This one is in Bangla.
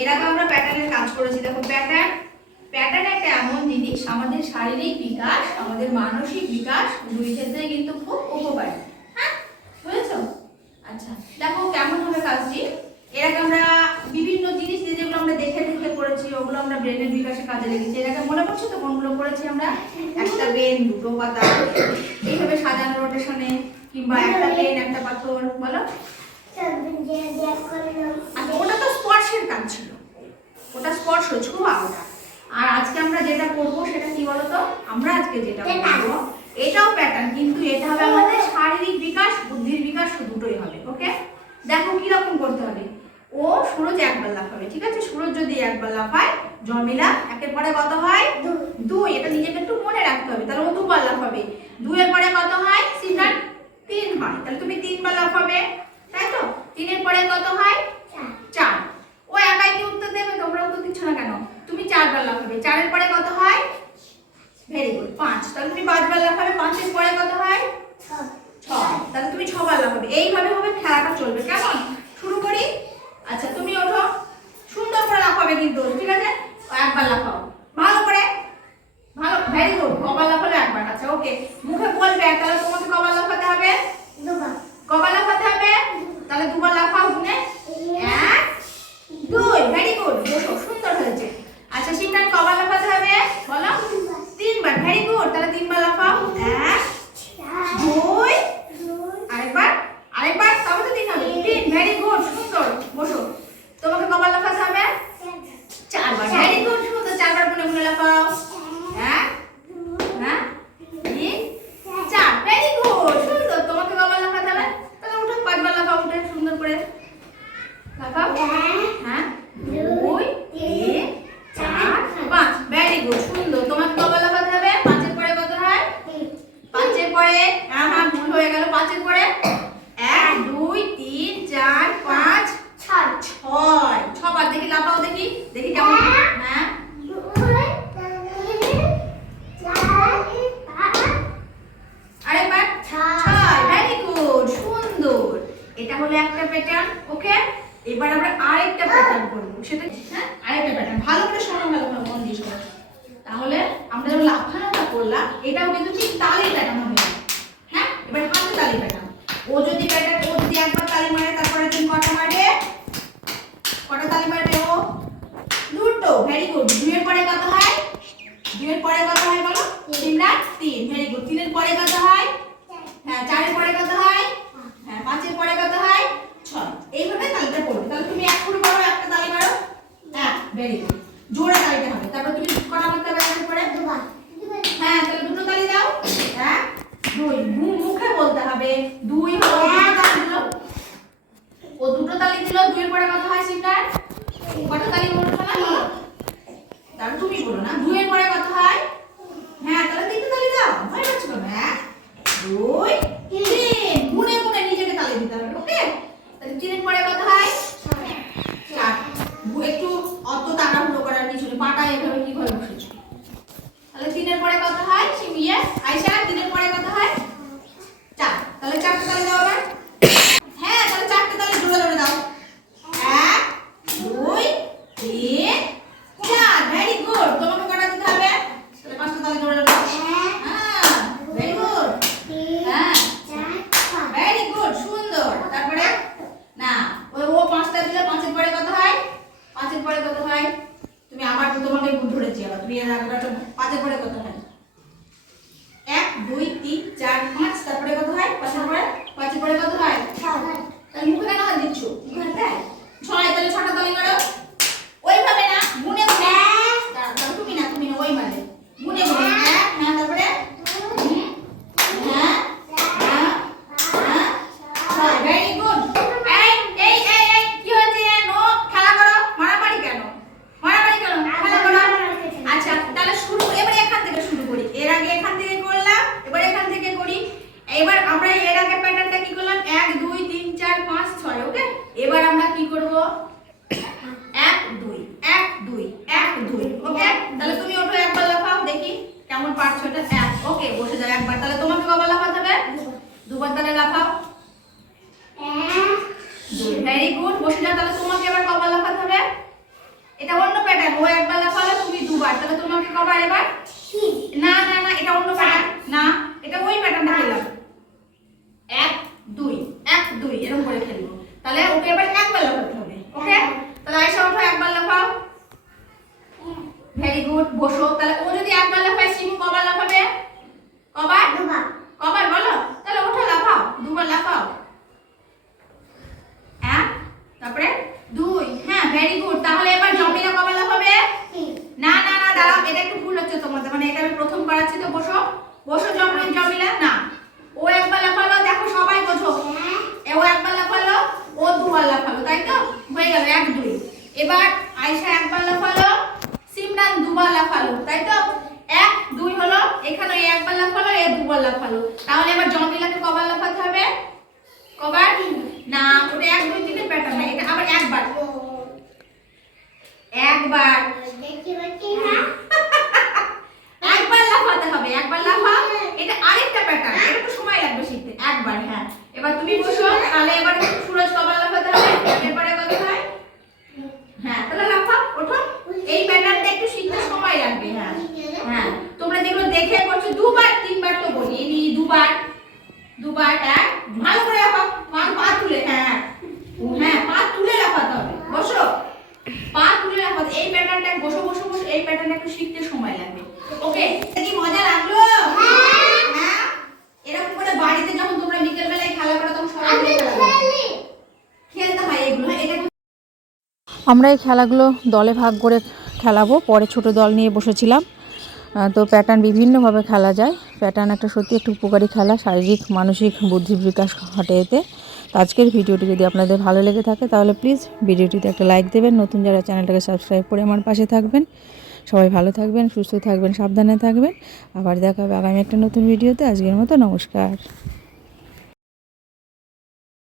এর আগে আমরা প্যাটার্নের কাজ করেছি। দেখো প্যাটার্ন প্যাটার্ন একটা এমন জিনিস আমাদের শারীরিক বিকাশ আমাদের মানসিক বিকাশ দুই ক্ষেত্রে কিন্তু খুব উপকারী। হ্যাঁ? বুঝেছ? আচ্ছা দেখো কেমন হবে কাজটি? এর আগে আমরা বিভিন্ন জিনিস যেগুলো আমরা দেখে দেখে করেছি ওগুলো আমরা ব্রেনের বিকাশে কাজে লেগেছি। এর আগে মনে পড়ছে তো কোনগুলো করেছি আমরা? একটা বেন দুটো পাতা এইভাবে সাজানো রোটেশনে কিংবা একটা পেন একটা পাথর বলো? আচ্ছা ওটা তো স্পর্শের কাজ ছিল। ওটা স্পর্শ ছোঁয়া ওটা। আর আজকে আমরা যেটা করব সেটা কি বলতো? আমরা আজকে যেটা করব এটাও প্যাটার্ন কিন্তু এটা হবে আমাদের শারীরিক বিকাশ বুদ্ধির বিকাশ দুটোই হবে ওকে দেখো কি রকম করতে হবে। ও সুরজ একবার লাফাবে ঠিক আছে? সুরজ যদি একবার লাফায় জমিলা একের পরে কত হয়? দুই। এটা নিজেকে একটু মনে রাখতে হবে। তাহলে ও দুবার লাফাবে দুইয়ের পরে কত হয়? সিনার তিন হয় তাহলে তুমি তিনবার লাফাবে তাই তো তিনের পরে কত হয় চার ও একাই কি উত্তর দেবে তোমরা উত্তর দিচ্ছ না কেন তুমি চারবার লাফাবে চারের পরে কত হয় ভেরি গুড পাঁচ তাহলে তুমি পাঁচবার লাফাবে পাঁচের পরে কত হয়? ছ। তাহলে তুমি ছবার লাগাবে এইভাবে হবে খেলাটা চলবে। কেমন? শুরু করি? আচ্ছা তুমি ওঠো। সুন্দর করে লাফাবে কিন্তু ঠিক আছে? একবার লাফাও। ভালো করে? ভালো ভেরি গুড কবার লাফালে একবার। আচ্ছা ওকে মুখে বলবে তাহলে তোমাকে কবার লাফাতে হবে কবার লাফাতে হবে তাহলে দুবার লাফাও গুনে এক দুই ভেরি গুড বসো সুন্দর হয়েছে আচ্ছা সিমরান কবার লাফাতে হবে বলো তিনবার ভেরি গুড তাহলে তিনবার লাফাও এক দুই আরেকবার আরেকবার তবে তো তিন হবে তিন ভেরি গুড সুন্দর বসো তোমাকে কবার লাফাতে হবে চারবার ভেরি গুড সুন্দর চারবার গুনে গুনে লাফাও এক হ্যাঁ তিন চার ভেরি গুড সুন্দর তোমাকে কবার লাফাতে হবে তাহলে উঠো পাঁচবার লাফাও উঠে সুন্দর করে লাফাও হ্যাঁ দুই তিন চার পাঁচ ভেরি গুড সুন্দর তোমাকে কবার লাফাতে হবে পাঁচের পরে কত হয় পাঁচের পরে হ্যাঁ হ্যাঁ ভুল হয়ে গেল পাঁচের পরে এক দুই তিন চার পাঁচ ছয় ছবার দেখি লাফাও দেখি। দেখি কেমন হ্যাঁ। আরেকবার। ছয় ভেরি গুড সুন্দর। এটা হলো একটা প্যাটার্ন ওকে এবার আমরা আরেকটা প্যাটার্ন করব। সেটা হ্যাঁ আরেকটা প্যাটার্ন ভালো করে শোনো ভালো করে মন দিয়ে শোনো। তাহলে আমরা যখন লাফানোটা করলাম এটাও কিন্তু ঠিক তালি প্যাটার্ন হবে। হ্যাঁ এবার হাতে তালি প্যাটার্ন ও যদি প্যাটার্ন ও যদি একবার তালি মারে তারপরে তুমি কটা মারবে কটা তালি মারবে ও দুটো ভেরি গুড দুইয়ের পরে কত হয় দুইয়ের পরে কত হয় বলো সিমরান তিন ভেরি গুড তিনের পরে কত হয় হ্যাঁ চারের পরে কত হয় হ্যাঁ পাঁচের পরে কত হয় ছয় এইভাবে তালিটা পড়বে তাহলে তুমি এক করে মারো একটা তালি মারো হ্যাঁ ভেরি গুড জোরে তালিতে হবে তারপর তুমি কটা মারতে হবে তাদের পরে হ্যাঁ তাহলে দুটো তালি দাও এক দুই মু- মুখে বলতে হবে। দুই ও দুটো তালি দিল, দুইয়ের পরে কত হয় শিকার কটা তালি বলছো না? তুমি বলো না। দুইয়ের পরে কত হয়। হ্যাঁ তাহলে তিনটে তালি দাও হয়ে যাচ্ছে কেন এক দুই তিন গুনে গুনে নিজেকে তালি দিতে হবে ওকে তাহলে তিনের পরে কত হয় চার গু- একটু অত তাড়াহুড়ো করার কিছু নেই পাটা এভাবে কীভাবে বসেছো তাহলে তিনের পরে কত হয় সিমিয়ে আয়সা তিনের পরে কত হয় চার তাহলে চারটে তালি দাও আবার হ্যাঁ তাহলে চারটে তালি জোরে জোরে দাও এক দুই তিন চার ভেরি গুড তোমাকে কটা দিতে হবে তাহলে পাঁচটা তালি জোরে জোরে দাও হ্যাঁ ভেরি গুড হ্যাঁ ভেরি গুড সুন্দর তারপরে না ওই ও পাঁচটা দিলে পাঁচের পরে কত হয় পাঁচের পরে কত হয় তুমি আবার তো তোমাকে ভুল এর আগে একটা পাঁচের পরে কত হয় এটা। অন্য প্যাটার্ন ও একবার লাফালো, তুমি দুবার। তাহলে তোমাকে কবার এবার? না না না, এটা অন্য প্যাটার্ন না, এটা ওই প্যাটার্নটা খেলাম। এক, দুই এক, দুই এরকম করে খেলব। তাহলে ওকে এবার দুবার লাফালো তাহলে এবার জমিলাকে কবার লাফাতে হবে? কবার? না, ওটা এক দুই তিনের প্যাটার্ন না এটা আবার একবার। একবার। একবার লাফাতে হবে, একবার লাফাও এটা আরেকটা প্যাটার্ন এটা সময় লাগবে শিখতে। একবার হ্যাঁ। এবার তুমি বসো, তাহলে এবার সুরজ কবার লাফাতে হবে। এরপরে কত হয়? হ্যাঁ তাহলে লাফাও ওঠো। এই প্যাটার্নটা একটু শিখতে সময় লাগবে হ্যাঁ। হ্যাঁ তোমরা যেগুলো দেখে করছ, দুবার তিনবার তো বলি এই দুবার দুবার এক ভালো করে লাফাও পা পা তুলে। হ্যাঁ হ্যাঁ পা তুলে লাফাতে হবে বসো। পা তুলে লাফাতে এই প্যাটার্নটা বসো বসো বসো। এই প্যাটার্নটা একটু শিখতে সময় লাগবে। ওকে? কি মজা লাগল? হ্যাঁ? এরকম করে বাড়িতে যখন তোমরা বিকেল বেলায় খেলা করো তখন সবাই। খেলতে হয়। এগুলো এটা আমরা এই খেলাগুলো দলে ভাগ করে খেলাবো। পরে ছোট দল নিয়ে বসেছিলাম। তো প্যাটার্ন বিভিন্নভাবে খেলা যায়। প্যাটার্ন একটা সত্যি একটু উপকারী খেলা, শারীরিক, মানসিক বুদ্ধির বিকাশ ঘটে এতে। তো আজকের ভিডিওটি যদি আপনাদের ভালো লেগে থাকে, তাহলে প্লিজ ভিডিওটিতে একটা লাইক দেবেন। নতুন যারা চ্যানেলটাকে সাবস্ক্রাইব করে আমার পাশে থাকবেন। সবাই ভালো থাকবেন, সুস্থ থাকবেন, সাবধানে থাকবেন। আবার দেখা হবে আগামী একটা নতুন ভিডিওতে। আজকের মতো নমস্কার।